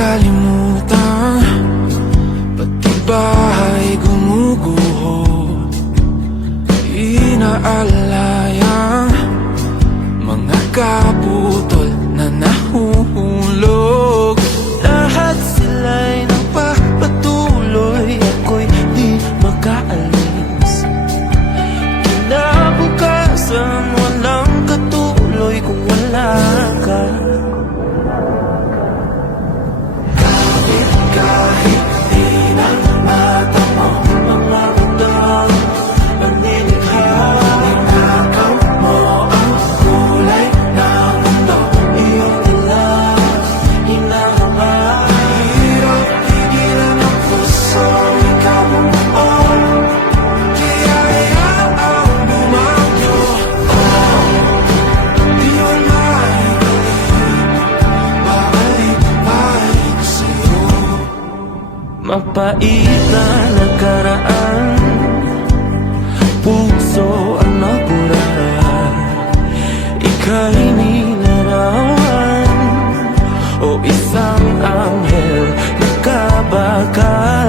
nakakalimutan. Pati bahay gumuguho Inaalayang Mapait na nakaraan. Puso ang napula Ika'y ninarawan O isang anghel na kabakan